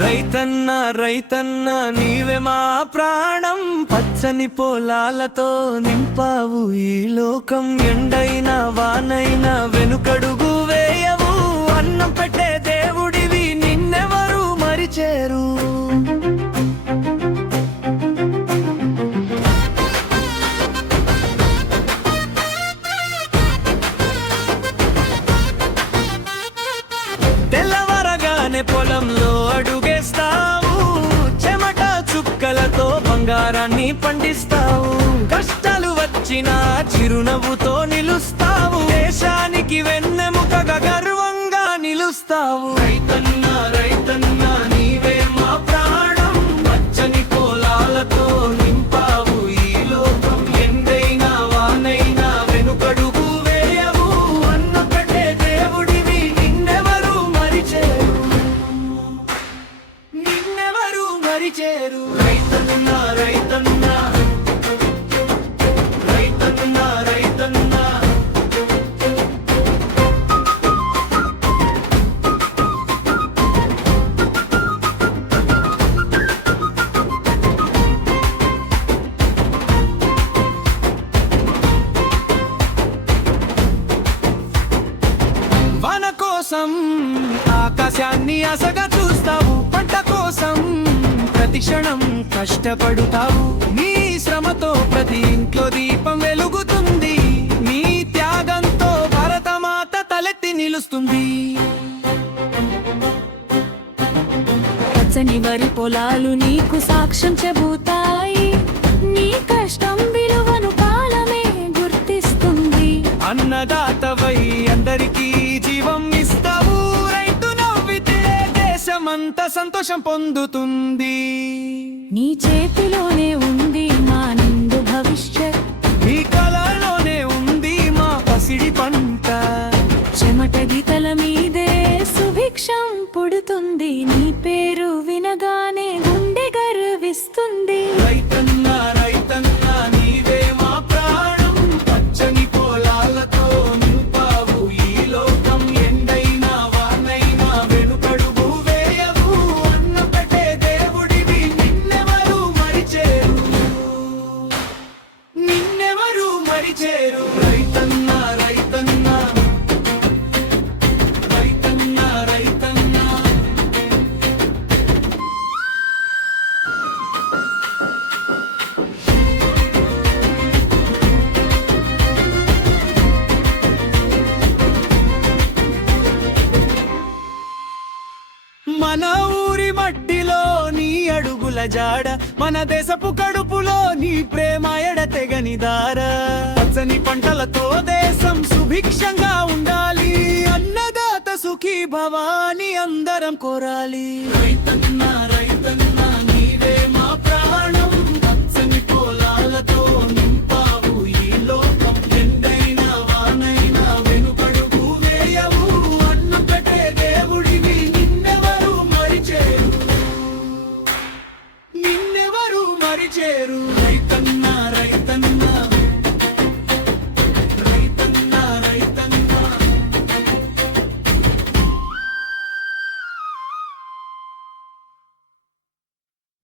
రైతన్న రైతన్న నీవే మా ప్రాణం, పచ్చని పొలాలతో నింపావు ఈ లోకం. ఎండైనా వానైనా వెనుకడుగు వేయవు, అన్నం పెట్టే దేవుడివి నిన్నెవరు మరిచేరు. తెల్లవరగానే పొలంలో అడుగేస్తావు, చెమట చుక్కలతో బంగారాన్ని పండిస్తావు. కష్టాలు వచ్చినా చిరునవ్వుతో నిలుస్తావు, దేశానికి వెన్నెముకగా గర్వంగా నిలుస్తావు. రైతన్న రైతన్న నీవే మా ప్రాణం, పచ్చని పొలాలతో నింపావు ఈ లోకం. ఎండైనా వానైనా వెనుకడుగు వేయవు, అన్నం పెట్టే దేవుడివి నిన్నెవరు మరిచేరు. రైతన్న రైతన్న రైతన్న రైతన్న. వాన కోసం ఆకాశాన్ని ఆశగా చూస్తావు, పంట కోసం ప్రతి క్షణం కష్టపడుతావు. నీ శ్రమతో ప్రతి ఇంట్లో దీపం వెలుగుతుంది, నీ త్యాగంతో భారతమాత తలెత్తి నిలుస్తుంది. పచ్చని వరి పొలాలు నీకు సాక్ష్యం చెబుతాయి, నీ కష్టం విలువను కాలమే గుర్తిస్తుంది. అన్నదాతవై అందరికీ జీవం ఇస్తావు, రైతు నవ్వితే దేశమంతా సంతోషం పొందుతుంది. నీ చేతిలోనే ఉంది మా నిండు భవిష్యత్, నీ కళలోనే ఉంది మా పసిడి పంట. చెమట గీతల మీదే సుభిక్షం పుడుతుంది, నీ పేరు వినగానే గుండె గర్విస్తుంది. రైతన్న రైతన్న నీవే మా ప్రాణం, పచ్చని పొలాలతో నింపావు ఈ లోకం. ఎండైనా వానైనా వెనుకడుగు వేయవు, అన్నం పెట్టే దేవుడివి నిన్నెవరు మరిచేరు. రైతన్న రైతన్న రైతన్న రైతన్న. మన ఊరి మట్టిలో నీ అడుగుల జాడ, మన దేశపు కడుపులో నీ ప్రేమ ఎడతెగని దార. పచ్చని పంటలతో దేశం సుభిక్షంగా ఉండాలి, అన్నదాత సుఖీ భవాని అందరం కోరాలి. రైతన్న రైతన్న నీవే మా ప్రాణం, పచ్చని పొలాలతో